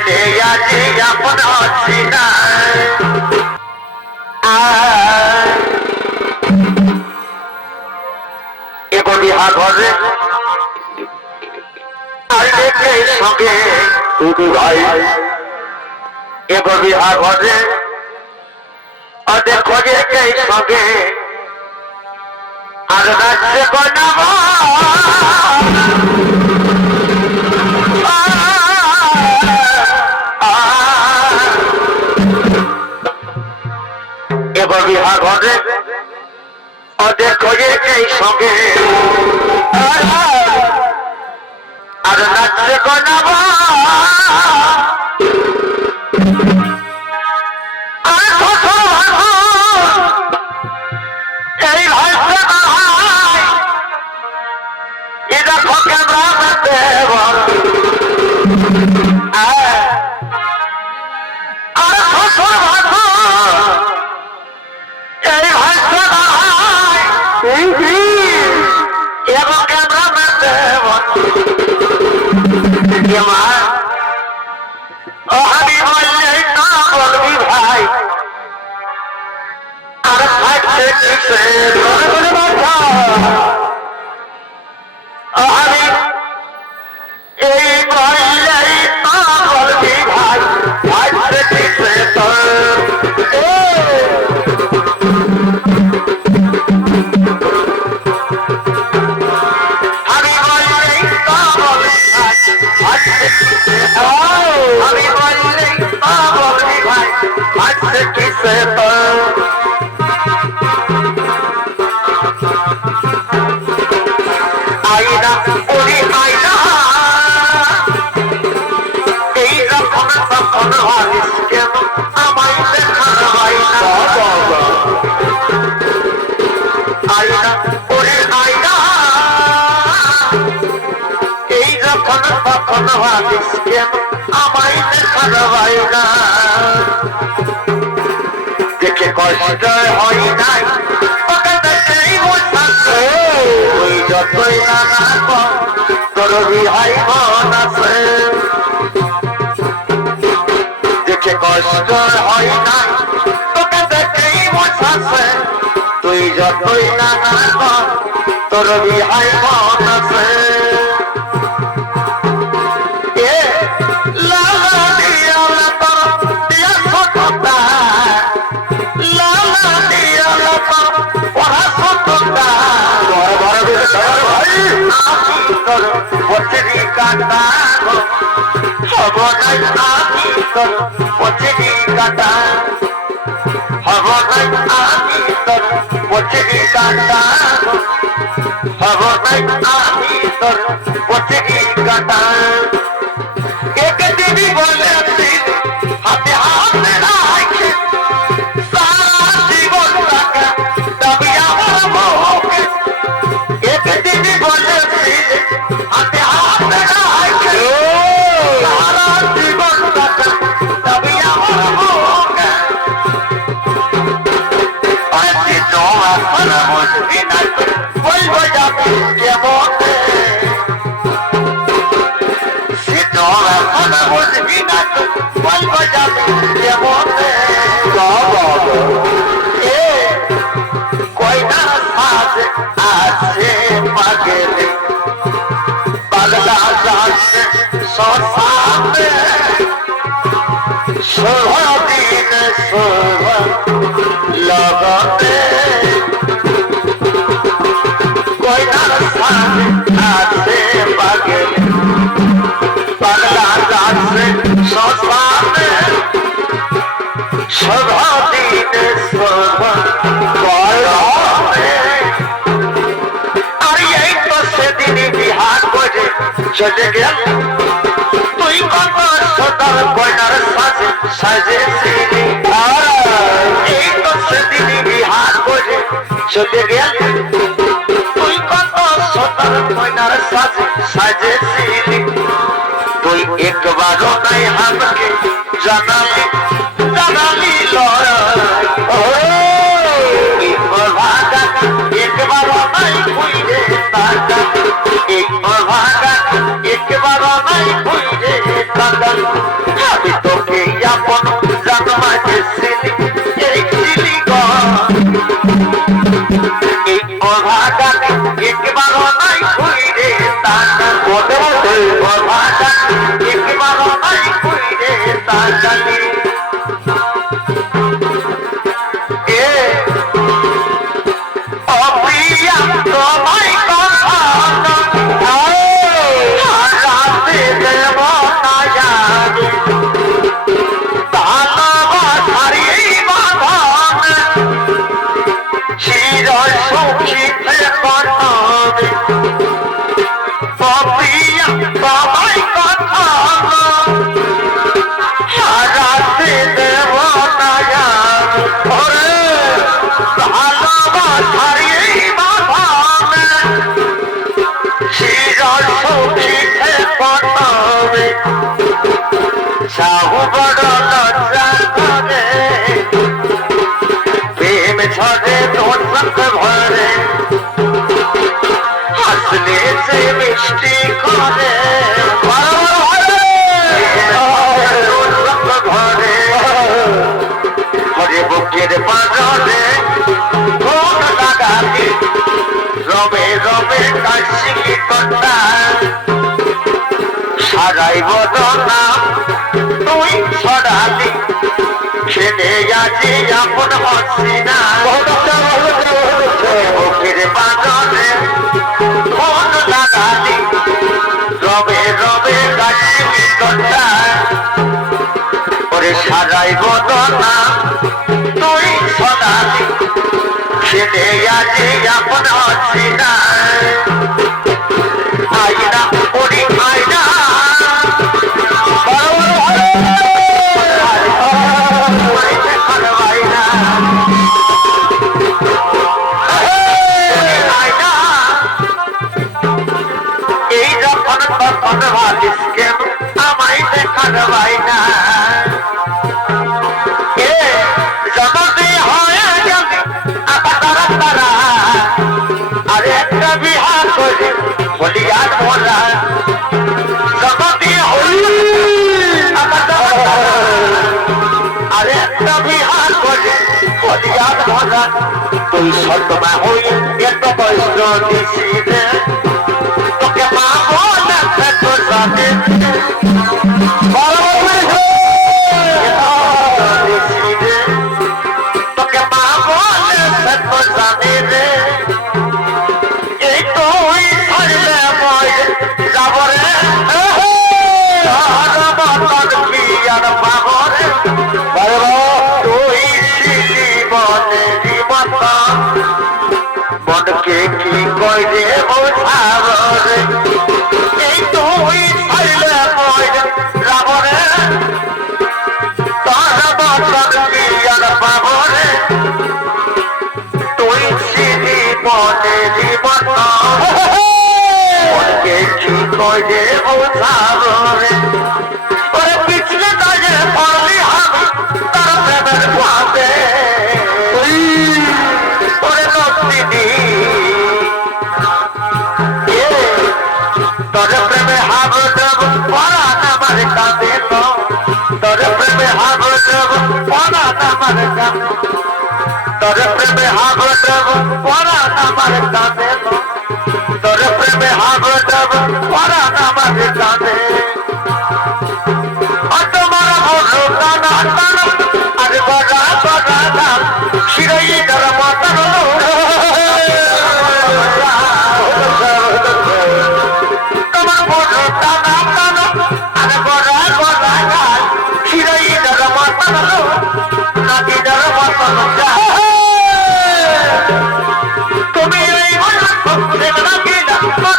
দিনে আজি আপন সিনা এগো বিহা ঘরে আর দেখে সঙ্গে দুদু ভাই এগো বিহা ঘরে আর দেখো দেখে সঙ্গে আর নাচে কনাবা এবার বিহা ঘরে ওদের খোঁজে এই সঙ্গে আর নাচে কনাবা এই ভাষা এটা খোকে দেব আমি বললে না বলবি ভাই আর থাকতে আমি এই বললে না বলবি ভাই থাকতে ঠিকছে আমি বললেই না বলবি ভাই আমি বললেই না বলবি ভাই থাকতে ঠিকছে আইনা ওরে আইনা এই রকম তখন হারিস কেন আমায় দেখার আইনা আইনা ওরে আইনা এই রকম তখন হারিস কেন আমায় দেখার আইনা দেখে কষ্ট হয় নাই যতই নানা তোর বিহাই মন আছে দেখে কষ্ট হয় না তোকে দেখেই বোঝাছে তুই যতই নানা তোর বিহাই মন আছে পচরি কাটা হব নাই আমি তোর পচরি কাটা হব নাই আমি তোর পচরি কাটা হব নাই আমি তোর পচরি কাটা এক দিদি বলে হাতে হাতে রাখে সারা জীবন টাকা দাবি আমার মুখে এক দিদি বলে হাতে হাতে রাখে সারা জীবন টাকা দাবি আমার মুখে আজকে তো আমার বুঝবি না বলবো যাবে কেমন সে তো এখন বুঝবি না বলবো যাবে কেমন কয়টা সাজ আছে পাগলে পাগলা যাচ্ছে শ্মশানে শুভ দিন শুভ লগনে কয়টা সাজ আছে পাগলে পাগলা যাচ্ছে শ্মশানে শুভ দিন শুভ আর এই তো সেদিন বিহার করে চলে গেল তুই কত সদর কয়নার সাজে সাজেছিলি এই তো সেদিন বিহার করে চলে গেল তুই কত সদর কয়নার সাজে সাজেছিলি তুই একবারও নাই আমাকে জানালি জানালি ভাগা একবারও নাই খুঁজে তাকা এই ভাগা একবারও নাই খুঁজে তাকা সাহু বড় লজ্জা করে প্রেম ঝরে তোর সঙ্গ ভরে হাসলে সে মিষ্টি করে তোর সঙ্গ ভরে হরে বুকের পাঁজরে ভোগ লাগালি রবে রবে কাশি কন্যা সারাই বদনা তুই ছড়ালি খেলে আজি আপন হসিনা বুকের পাঁজরে ভোগ লাগালি রবে রবে কাশি কন্যা ওরে সারাই বদনা তুই ছড়ালি খেলে আজি আপন হসিনা আইনা ওরে আইনা এই যখন তখন ভাবিস কেন আমায় দেখার বাইনা এ জগতে হয় যাবে তারা তারা আর একটা বিহা করে বলি আর মোরা জগতে হই আর একটা বিহা করে বলি আর মোরা তুই সতমা হই এত কষ্ট দিছি রে তোকে মা বলে তো জানে তোকে মা বলে তো জানে রে এই তুই ধরলে মই যাব রে কি আর পাবরে তুই জীবনে জীবন মনকে কি কই রে বোঝাব রে এই তুই ধরলে মই যাব রে তার মতন কি আর পাবরে তুই জীবনে জীবন মনকে কি কই রে বোঝাব রে ওরে পিছলে কাজে পড়লি আমি তার প্রেমের ভাবে ওরে নন্দিনী তোর প্রেমে হাব দেব পড়া আমার কাঁদে তোর প্রেমে হাব দেব পড়া আমার কাঁদে তোর প্রেমে হাব দেব পড়া আমার কাঁদে তোর প্রেমে হাব দেব পড়া আমার কাঁদে তোমার বড় টানা টানা আর বড়া বড়া নাম শিরই ধর মাতার তোমার বড় টানা টানা আর বড়া বড়া নাম শিরই ধর মাতার নাকি ধর মাতার তুমি এই না গেলা মাতার দিয়ে